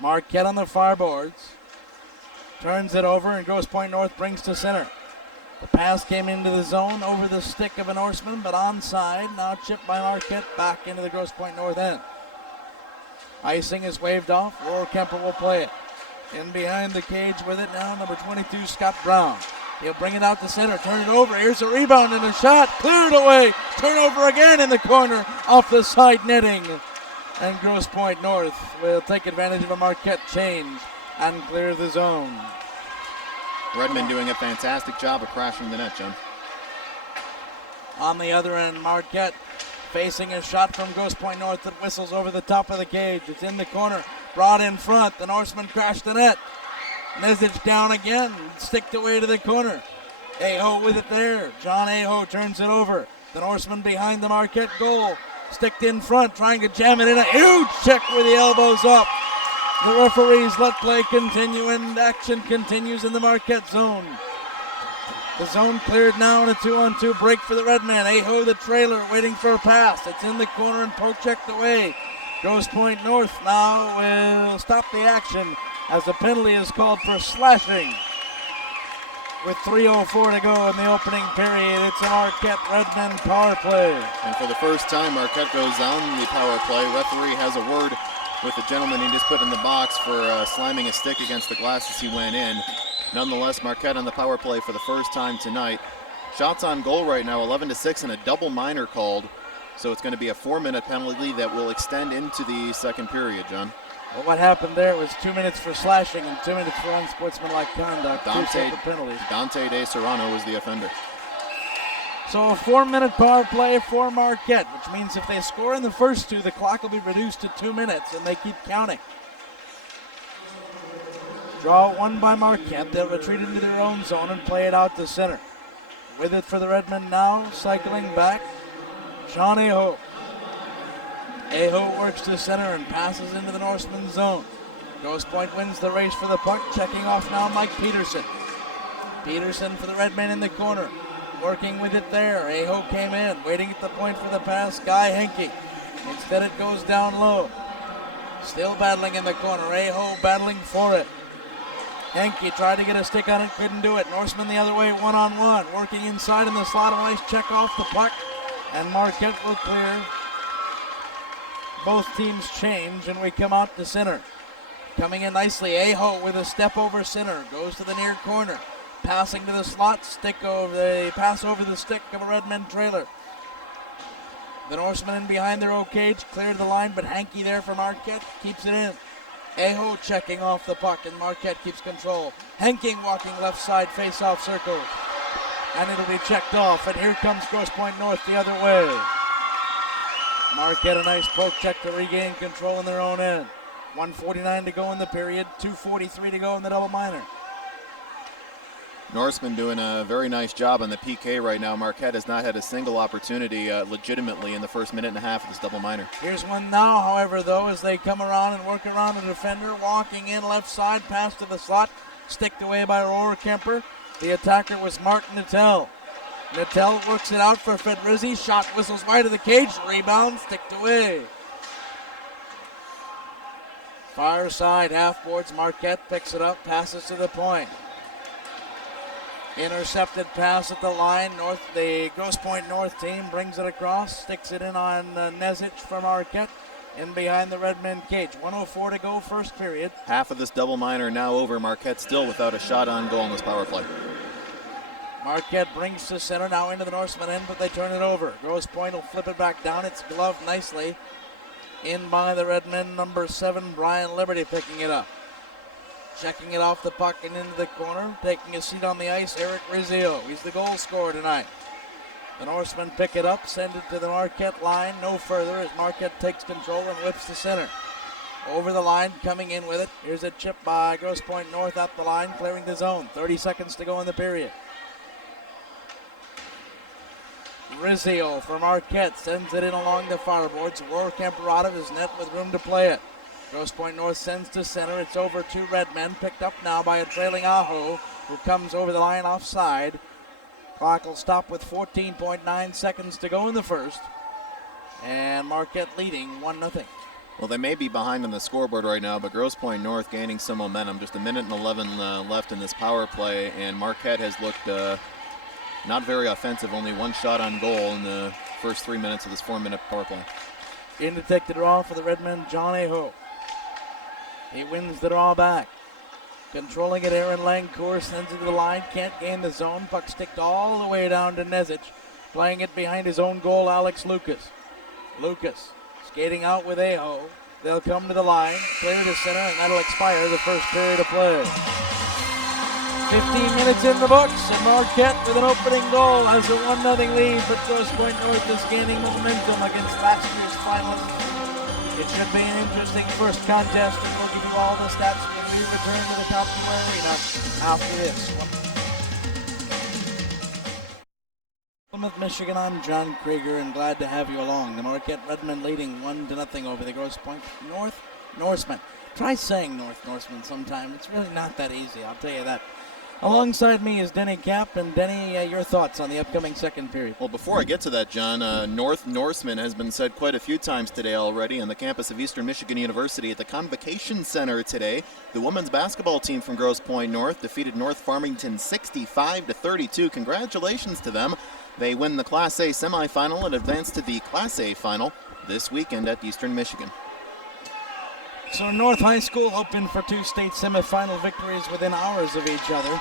Marquette on the far boards. Turns it over and Grosse Pointe North brings to center. The pass came into the zone over the stick of a Norseman, but onside. Now chipped by Marquette back into the Grosse Pointe North end. Icing is waved off. Roar Kemper will play it. In behind the cage with it now, number 22, Scott Brown. He'll bring it out to center, turn it over. Here's a rebound and a shot. Cleared away. Turnover again in the corner off the side netting. And Grosse Pointe North will take advantage of a Marquette change and clear the zone. Redmond doing a fantastic job of crashing the net, John. On the other end, Marquette facing a shot from Grosse Pointe North that whistles over the top of the cage. It's in the corner, brought in front. The Norseman crashed the net. Message down again, sticked away to the corner. Aho with it there. John Aho turns it over. The Norseman behind the Marquette goal. Sticked in front, trying to jam it in. A huge check with the elbows up. The referees let play continue, and action continues in the Marquette zone. The zone cleared now in a 2-on-2 break for the Redmen. Aho, the trailer, waiting for a pass. It's in the corner and poke checked away. Grosse Pointe North now will stop the action as the penalty is called for slashing. With 3:04 to go in the opening period, it's a Marquette Redmen power play. And for the first time, Marquette goes on the power play. Referee has a word with the gentleman he just put in the box for slamming a stick against the glass as he went in. Nonetheless, Marquette on the power play for the first time tonight. Shots on goal right now, 11-6, and a double minor called. So it's going to be a 4-minute penalty that will extend into the second period, John. Well, what happened there was 2 minutes for slashing and 2 minutes for unsportsmanlike conduct. Two separate penalties. Dante De Serrano was the offender. So a 4-minute power play for Marquette, which means if they score in the first two, the clock will be reduced to 2 minutes, and they keep counting. Draw one by Marquette. They'll retreat into their own zone and play it out to center. With it for the Redmen now, cycling back, Sean Aho. Aho works to center and passes into the Norseman zone. Grosse Pointe wins the race for the puck, checking off now Mike Peterson. Peterson for the Redmen in the corner. Working with it there. Aho came in, waiting at the point for the pass. Guy Henke. Instead it goes down low. Still battling in the corner. Aho battling for it. Henke tried to get a stick on it, couldn't do it. Norseman the other way, one-on-one. Working inside in the slot. A nice check off the puck. And Marquette will clear. Both teams change, and we come out to center. Coming in nicely, Aho with a step over center. Goes to the near corner. Passing to the slot, pass over the stick of a Redmen trailer. The Norsemen in behind their own cage, cleared the line, but Henke there for Marquette, keeps it in. Aho checking off the puck, and Marquette keeps control. Henke walking left side, face-off circle. And it'll be checked off, and here comes Grosse Pointe North the other way. Marquette a nice poke check to regain control in their own end. 1:49 to go in the period, 2:43 to go in the double minor. Norseman doing a very nice job on the PK right now. Marquette has not had a single opportunity legitimately in the first minute and a half of this double minor. Here's one now, however, though, as they come around and work around a defender. Walking in left side, pass to the slot, sticked away by Roar Kemper. The attacker was Martin Natel. Natel works it out for Fedrizzi. Shot whistles wide of the cage. Rebound, sticked away. Far side, half boards. Marquette picks it up, passes to the point. Intercepted pass at the line. The Grosse Pointe North team brings it across, sticks it in on Nezic from Marquette, in behind the Redmen cage. 1:04 to go, first period. Half of this double minor now over. Marquette still without a shot on goal in this power play. Marquette brings to center, now into the Norseman end, but they turn it over. Grosse Pointe will flip it back down. It's gloved nicely. In by the Redmen, number 7, Brian Liberty picking it up. Checking it off the puck and into the corner. Taking a seat on the ice, Eric Rizzio. He's the goal scorer tonight. The Norsemen pick it up, send it to the Marquette line. No further as Marquette takes control and whips to center. Over the line, coming in with it. Here's a chip by Grosse Pointe North up the line, clearing the zone. 30 seconds to go in the period. Rizzio from Marquette sends it in along the far boards. Rohrkemper out of his net with room to play it. Grosse Pointe North sends to center. It's over to Redmen. Picked up now by a trailing Aho, who comes over the line offside. Clock will stop with 14.9 seconds to go in the first. And Marquette leading 1-0. Well, they may be behind on the scoreboard right now, but Grosse Pointe North gaining some momentum. Just a minute and 11 left in this power play, and Marquette has looked not very offensive. Only one shot on goal in the first 3 minutes of this 4-minute power play. In to take the draw for the Redmen, John Aho. He wins the draw back. Controlling it, Aaron Langcourt sends it to the line. Can't gain the zone. Puck sticked all the way down to Nezic. Playing it behind his own goal, Alex Lucas. Lucas skating out with Aho. They'll come to the line, clear to center, and that'll expire the first period of play. 15 minutes in the books, and Marquette with an opening goal has a 1-0 lead, but Grosse Pointe North is gaining momentum against last year's finalists. It should be an interesting first contest, and we'll give you all the stats when we return to the Commonwealth Arena after this. Plymouth, Michigan, I'm John Krieger, and glad to have you along. The Marquette Redmen leading 1-0 over the Grosse Pointe North Norsemen. Try saying Norsemen sometime. It's really not that easy, I'll tell you that. Alongside me is Denny Cap, and Denny, your thoughts on the upcoming second period. Well, before I get to that, John, North Norseman has been said quite a few times today already on the campus of Eastern Michigan University at the Convocation Center today. The women's basketball team from Grosse Pointe North defeated North Farmington 65-32. Congratulations to them. They win the Class A semifinal and advance to the Class A final this weekend at Eastern Michigan. So North High School hoping for two state semifinal victories within hours of each other.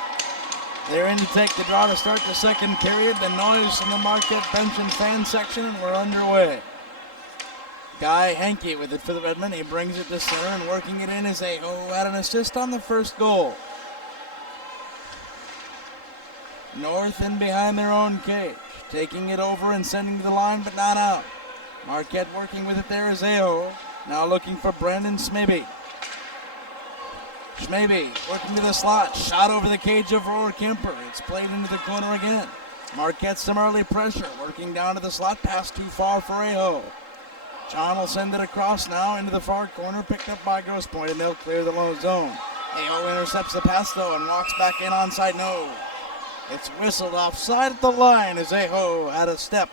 They're in to take the draw to start the second period. The noise from the Marquette bench and fan section, and we're underway. Guy Henke with it for the Redmen. He brings it to center, and working it in is Aho, who had an assist on the first goal. North in behind their own cage, taking it over and sending to the line, but not out. Marquette working with it there is Aho. Now looking for Brandon Schmebe. Schmebe working to the slot. Shot over the cage of Roar Kemper. It's played into the corner again. Marquette some early pressure. Working down to the slot. Pass too far for Aho. John will send it across now into the far corner. Picked up by Grosse Pointe, and they'll clear the low zone. Aho intercepts the pass though and walks back in onside. No. It's whistled offside at the line as Aho had a step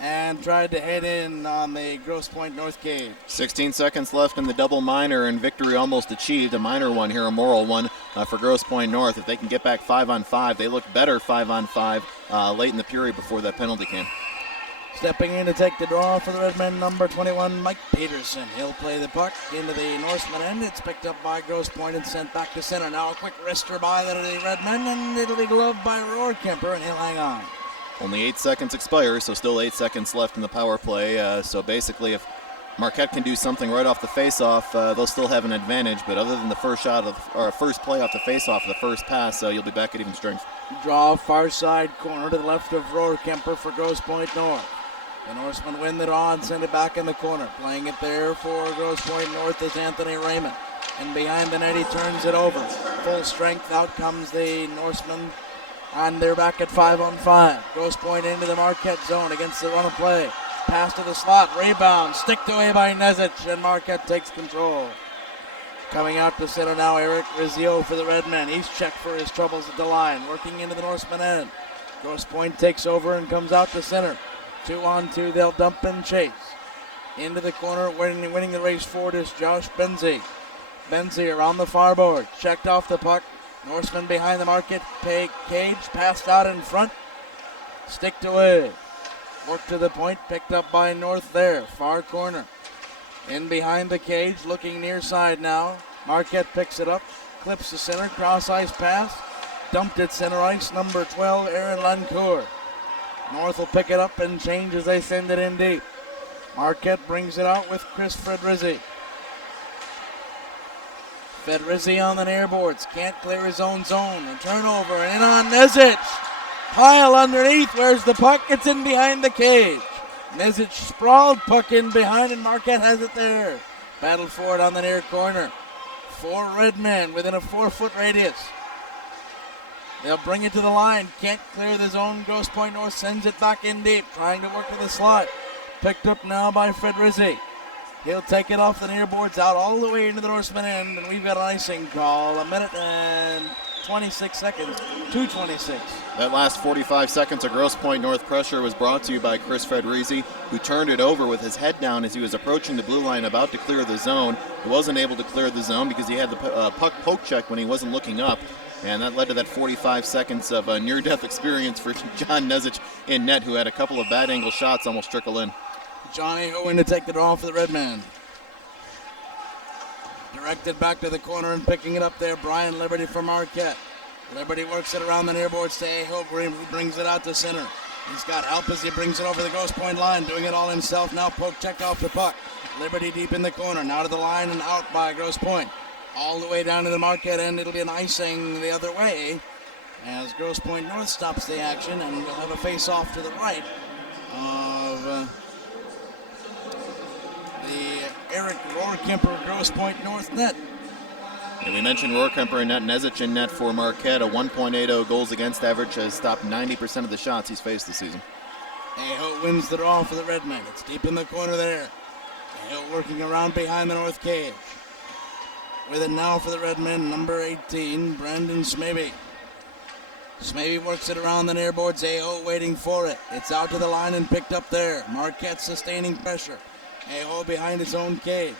and tried to head in on the Grosse Pointe North cage. 16 seconds left in the double minor, and victory almost achieved. A minor one here, a moral one for Grosse Pointe North. If they can get back 5-on-5, they looked better 5-on-5 late in the period before that penalty came. Stepping in to take the draw for the Redmen, number 21, Mike Peterson. He'll play the puck into the Norseman end. It's picked up by Grosse Pointe and sent back to center. Now a quick wrister by the Redmen, and it'll be gloved by Roar Kemper, and he'll hang on. Only 8 seconds expire, so still 8 seconds left in the power play. So basically, if Marquette can do something right off the face-off, they'll still have an advantage. But other than the first shot or first play off the face-off, the first pass, you'll be back at even strength. Draw far side corner to the left of Roar Kemper for Grosse Pointe North. The Norsemen win the draw and send it back in the corner. Playing it there for Grosse Pointe North is Anthony Raymond. And behind the net, he turns it over. Full strength, out comes the Norsemen. And they're back at 5-on-5. Grosse Pointe into the Marquette zone against the run of play. Pass to the slot, rebound, sticked away by Nezic, and Marquette takes control. Coming out to center now, Eric Rizzio for the Redmen. He's checked for his troubles at the line, working into the Norseman end. Grosse Pointe takes over and comes out to center. 2-on-2, they'll dump and chase. Into the corner, winning the race forward is Josh Benzie. Benzie around the far board, checked off the puck. Norseman behind the Marquette cage, passed out in front, sticked away. Work to the point, picked up by North there, far corner. In behind the cage, looking near side now. Marquette picks it up, clips the center, cross ice pass, dumped at center ice, number 12, Aaron Lancourt. North will pick it up and change as they send it in deep. Marquette brings it out with Chris Fedrizzi. Fedrizzi on the near boards, can't clear his own zone. A turnover, and in on Nezic. Pile underneath, where's the puck? It's in behind the cage. Nezic sprawled, puck in behind, and Marquette has it there. Battled for it on the near corner. 4 Redmen within a 4-foot radius. They'll bring it to the line, can't clear the zone. Grosse Pointe North sends it back in deep, trying to work to the slot. Picked up now by Fedrizzi. He'll take it off the near boards out all the way into the Norseman end, and we've got an icing call. 1 minute and 26 seconds to 26. That last 45 seconds of Grosse Pointe North pressure was brought to you by Chris Federizi, who turned it over with his head down as he was approaching the blue line, about to clear the zone. He wasn't able to clear the zone because he had the puck poke check when he wasn't looking up, and that led to that 45 seconds of a near-death experience for John Nezich in net, who had a couple of bad angle shots almost trickle in. Johnny Owen to take the draw for the Redmen. Directed back to the corner and picking it up there, Brian Liberty for Marquette. Liberty works it around the near boards to Aho, who brings it out to center. He's got help as he brings it over the Grosse Pointe line, doing it all himself. Now poke check off the puck. Liberty deep in the corner, now to the line and out by Grosse Pointe. All the way down to the Marquette end, it'll be an icing the other way as Grosse Pointe North stops the action, and we'll have a face-off to the right of the Eric Rohrkemper Grosse Pointe North net. And we mentioned Rohrkemper in net, Nezich in net for Marquette. A 1.80 goals against average, has stopped 90% of the shots he's faced this season. Aho wins the draw for the Redmen. It's deep in the corner there. Aho working around behind the north cage. With it now for the Redmen, number 18, Brandon Smavey. Smavey works it around the near boards. Aho waiting for it. It's out to the line and picked up there. Marquette sustaining pressure. Aho behind his own cage.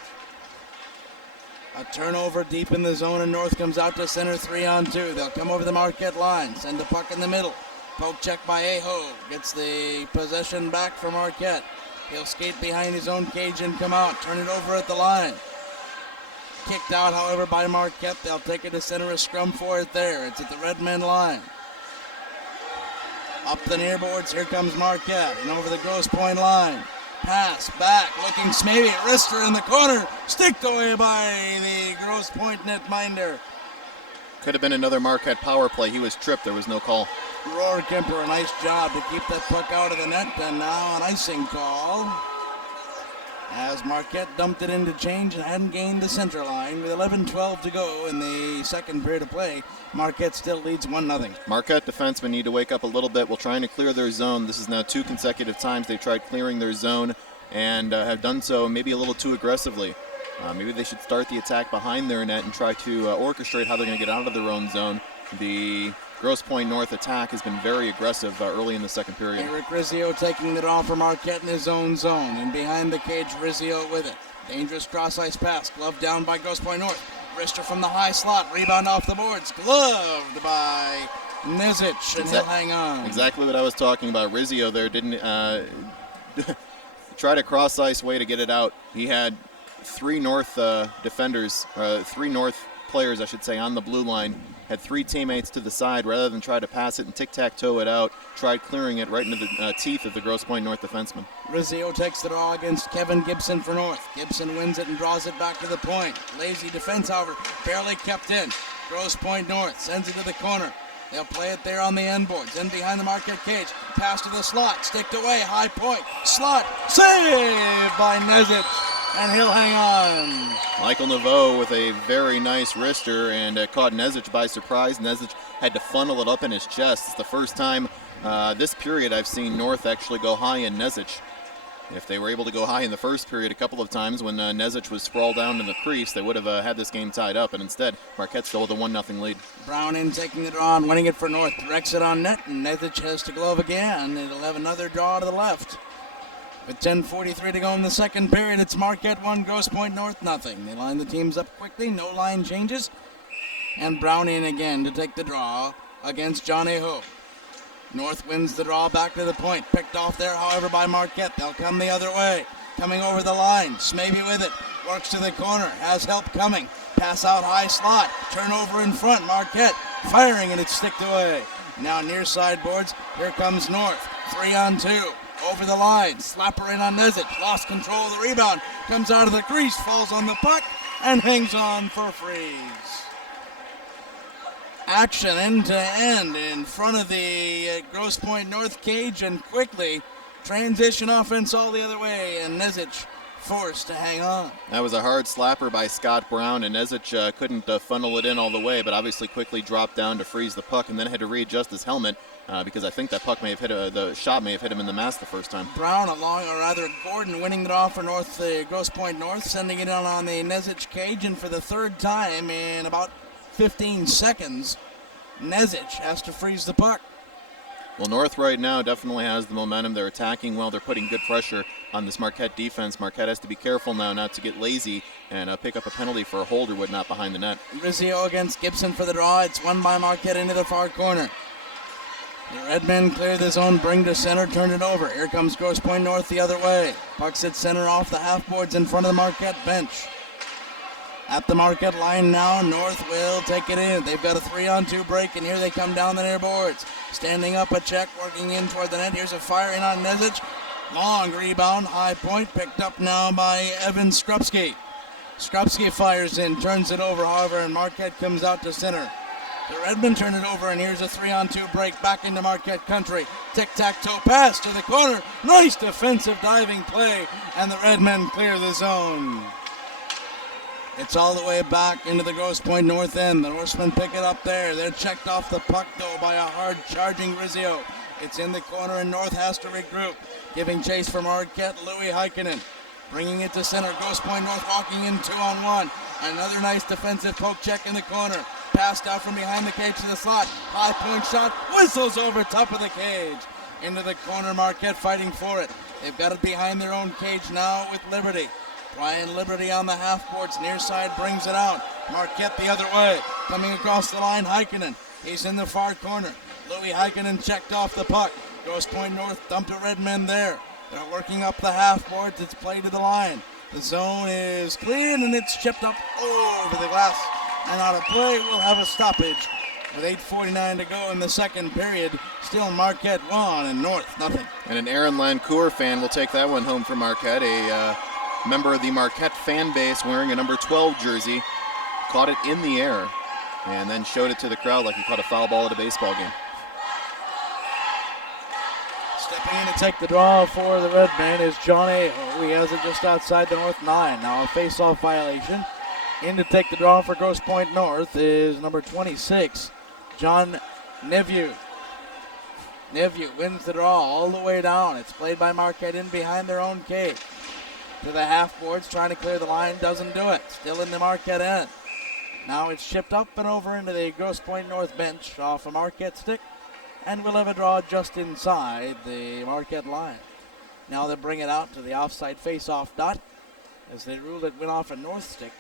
A turnover deep in the zone, and North comes out to center 3-on-2. They'll come over the Marquette line, send the puck in the middle. Poke check by Aho. Gets the possession back for Marquette. He'll skate behind his own cage and come out. Turn it over at the line. Kicked out, however, by Marquette. They'll take it to center, a scrum for it there. It's at the Redmen line. Up the near boards, here comes Marquette, and over the Grosse Pointe line. Pass back, looking Smavey, wrister in the corner, sticked away by the Grosse Pointe netminder. Could have been another Marquette power play. He was tripped, there was no call. Rohrkemper, a nice job to keep that puck out of the net, and now an icing call. As Marquette dumped it into change and hadn't gained the center line. With 11-12 to go in the second period of play, Marquette still leads 1-0. Marquette defensemen need to wake up a little bit. We're trying to clear their zone. This is now 2 consecutive times they've tried clearing their zone and have done so maybe a little too aggressively. Maybe they should start the attack behind their net and try to orchestrate how they're going to get out of their own zone. The Grosse Pointe North attack has been very aggressive early in the second period. Eric Rizzio taking it off for Marquette in his own zone. And behind the cage, Rizzio with it. Dangerous cross-ice pass. Gloved down by Grosse Pointe North. Wrister from the high slot. Rebound off the boards. Gloved by Nezich. And he'll hang on. Exactly what I was talking about. Rizzio there didn't try to cross-ice way to get it out. He had 3 North defenders, 3 North players, I should say, on the blue line. Had 3 teammates to the side. Rather than try to pass it and tic-tac-toe it out, tried clearing it right into the teeth of the Grosse Pointe North defenseman. Rizzio takes the draw against Kevin Gibson for North. Gibson wins it and draws it back to the point. Lazy defense, however, barely kept in. Grosse Pointe North sends it to the corner. They'll play it there on the end boards. Then behind the Marquette cage. Pass to the slot. Sticked away. High point. Slot. Saved by Nezich. And he'll hang on. Michael Naveau with a very nice wrister and caught Nezich by surprise. Nezich had to funnel it up in his chest. It's the first time this period I've seen North actually go high in Nezich. If they were able to go high in the first period a couple of times when Nezich was sprawled down in the crease, they would have had this game tied up. And instead, Marquette still with a 1-0 lead. Brown in taking the draw and winning it for North. Directs it on net, and Nezich has to glove again. It'll have another draw to the left. With 10:43 to go in the second period, it's Marquette 1, Grosse Pointe North nothing. They line the teams up quickly, no line changes. And Brown in again to take the draw against John Aho. North wins the draw back to the point. Picked off there, however, by Marquette. They'll come the other way. Coming over the line. Smavey with it. Works to the corner. Has help coming. Pass out high slot. Turnover in front. Marquette firing, and it's sticked away. Now near side boards. Here comes North. 3-on-2. Over the line, slapper in on Nezich, lost control of the rebound, comes out of the crease, falls on the puck, and hangs on for freeze. Action end to end in front of the Grosse Pointe North cage, and quickly transition offense all the other way, and Nezich forced to hang on. That was a hard slapper by Scott Brown, and Nezich couldn't funnel it in all the way, but obviously quickly dropped down to freeze the puck, and then had to readjust his helmet. Because I think that puck may have hit the shot may have hit him in the mask the first time. Brown Gordon winning it off for North, Grosse Pointe North, sending it on the Nezich cage, and for the third time in about 15 seconds, Nezic has to freeze the puck. Well, North right now definitely has the momentum. They're attacking well. They're putting good pressure on this Marquette defense. Marquette has to be careful now not to get lazy and pick up a penalty for a hold or whatnot behind the net. Rizzio against Gibson for the draw. It's won by Marquette into the far corner. The Redmen clear the zone, bring to center, turn it over. Here comes Grosse Pointe North the other way. Puck's at center off the half boards in front of the Marquette bench. At the Marquette line now, North will take it in. They've got a 3-on-2 break, and here they come down the near boards. Standing up a check, working in toward the net. Here's a fire in on Nezic. Long rebound, high point, picked up now by Evan Skrupski. Skrupski fires in, turns it over, however, and Marquette comes out to center. The Redmen turn it over, and here's a 3-on-2 break back into Marquette country. Tic-tac-toe pass to the corner. Nice defensive diving play, and the Redmen clear the zone. It's all the way back into the Grosse Pointe North end. The Norsemen pick it up there. They're checked off the puck, though, by a hard-charging Rizzio. It's in the corner, and North has to regroup. Giving chase for Marquette, Louis Heikkinen. Bringing it to center. Grosse Pointe North walking in 2-on-1. Another nice defensive poke check in the corner. Passed out from behind the cage to the slot. High point shot. Whistles over top of the cage. Into the corner. Marquette fighting for it. They've got it behind their own cage now with Liberty. Brian Liberty on the half boards. Near side brings it out. Marquette the other way. Coming across the line. Heikkinen. He's in the far corner. Louis Heikkinen checked off the puck. Grosse Pointe North dumped a Redmen there. They're working up the half boards. It's played to the line. The zone is cleared and it's chipped up over the glass. And out of play, we'll have a stoppage with 8:49 to go in the second period. Still Marquette 1 and North nothing. And an Aaron Lancour fan will take that one home for Marquette. A member of the Marquette fan base wearing a number 12 jersey caught it in the air and then showed it to the crowd like he caught a foul ball at a baseball game. Stepping in to take the draw for the Redmen is John Aho. He has it just outside the North 9. Now a face-off violation. In to take the draw for Grosse Pointe North is number 26, John Neveu. Neveu wins the draw all the way down. It's played by Marquette in behind their own cage. To the half boards, trying to clear the line, doesn't do it. Still in the Marquette end. Now it's shipped up and over into the Grosse Pointe North bench off a Marquette stick. And we'll have a draw just inside the Marquette line. Now they bring it out to the offside face-off dot as they ruled it went off a North stick.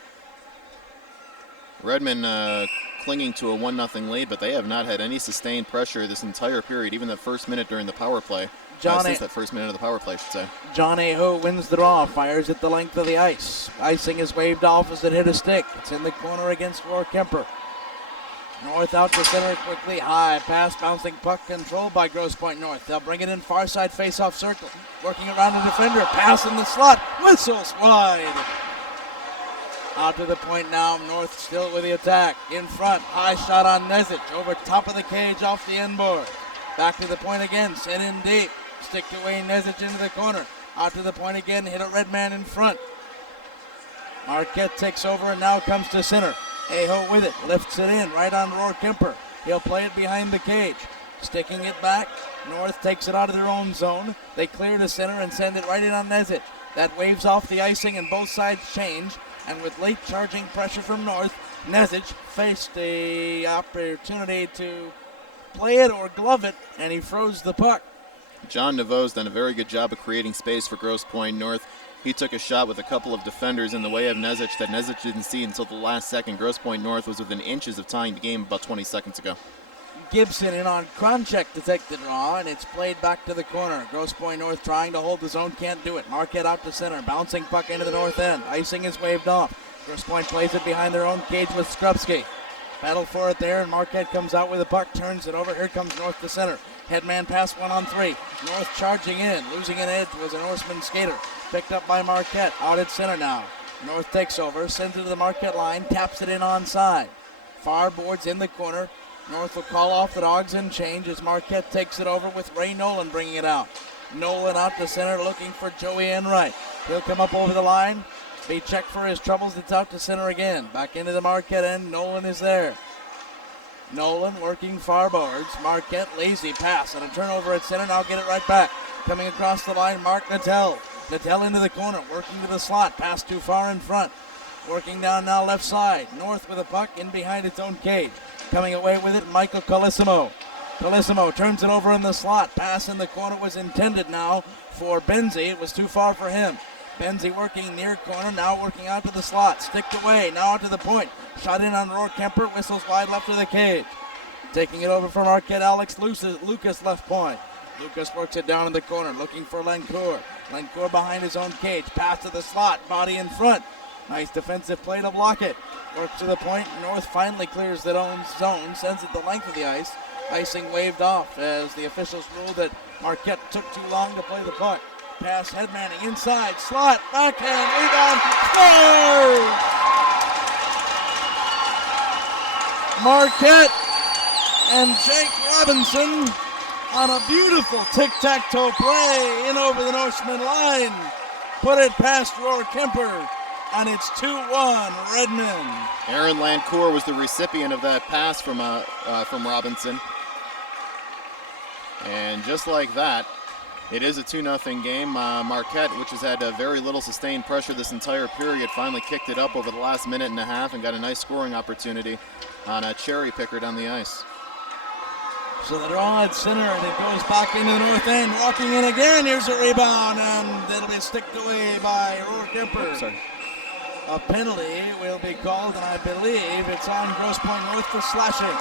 Redmen clinging to a 1-0 lead, but they have not had any sustained pressure this entire period, even the first minute during the power play. Since that first minute of the power play, I should say. John Aho wins the draw, fires at the length of the ice. Icing is waved off as it hit a stick. It's in the corner against Roar Kemper. North out to center quickly. High pass, bouncing puck controlled by Grosse Pointe North. They'll bring it in far side face-off circle. Working around the defender. Pass in the slot. Whistles wide. Out to the point now. North still with the attack. In front. High shot on Nezic. Over top of the cage off the end board. Back to the point again. Sent in deep. Sticked away Nezic into the corner. Out to the point again. Hit a red man in front. Marquette takes over and now comes to center. Aho with it, lifts it in, right on Roar Kemper. He'll play it behind the cage. Sticking it back, North takes it out of their own zone. They clear to center and send it right in on Nezic. That waves off the icing and both sides change. And with late charging pressure from North, Nezic faced the opportunity to play it or glove it, and he froze the puck. John Neveu's done a very good job of creating space for Grosse Pointe North. He took a shot with a couple of defenders in the way of Nezic that Nezic didn't see until the last second. Grosse Pointe North was within inches of tying the game about 20 seconds ago. Gibson in on Kronchek to take the draw, and it's played back to the corner. Grosse Pointe North trying to hold the zone, can't do it. Marquette out to center, bouncing puck into the north end. Icing is waved off. Grosse Pointe plays it behind their own cage with Skrupski. Battle for it there, and Marquette comes out with the puck, turns it over. Here comes North to center. Headman pass 1-on-3. North charging in, losing an edge was a Norseman skater. Picked up by Marquette, out at center now. North takes over, sends it to the Marquette line, taps it in onside. Far boards in the corner. North will call off the dogs and change as Marquette takes it over with Ray Nolan bringing it out. Nolan out to center looking for Joey Enright. He'll come up over the line, be checked for his troubles. It's out to center again. Back into the Marquette end. Nolan is there. Nolan working far boards. Marquette lazy pass and a turnover at center. Now get it right back. Coming across the line, Mark Natel. Natel into the corner, working to the slot. Pass too far in front. Working down now left side. North with a puck in behind its own cage. Coming away with it, Michael Colissimo. Colissimo turns it over in the slot. Pass in the corner was intended now for Benzie. It was too far for him. Benzie working near corner, now working out to the slot. Sticked away, now out to the point. Shot in on Roar Kemper, whistles wide left of the cage. Taking it over from Marquette, Alex Lucas left point. Lucas works it down in the corner, looking for Lencourt. Lencourt behind his own cage. Pass to the slot, body in front. Nice defensive play to block it. Works to the point. North finally clears their own zone, sends it the length of the ice. Icing waved off as the officials ruled that Marquette took too long to play the puck. Pass Hedmanning inside, slot, backhand, rebound, scores! Marquette and Jake Robinson on a beautiful tic-tac-toe play in over the Norseman line. Put it past Roar Kemper, and it's 2-1 Redmen. Aaron Lancourt was the recipient of that pass from Robinson. And just like that, it is a 2-0 game. Marquette, which has had very little sustained pressure this entire period, finally kicked it up over the last minute and a half and got a nice scoring opportunity on a cherry picker down the ice. So the draw at center, and it goes back into the north end. Walking in again, here's a rebound, and it'll be sticked away by Roar Kemper. Sorry. A penalty will be called, and I believe it's on Grosse Pointe North for slashing.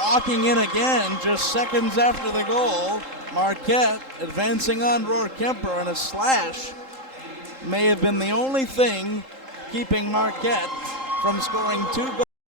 Walking in again, just seconds after the goal, Marquette advancing on Roar Kemper, and a slash may have been the only thing keeping Marquette from scoring 2 goals.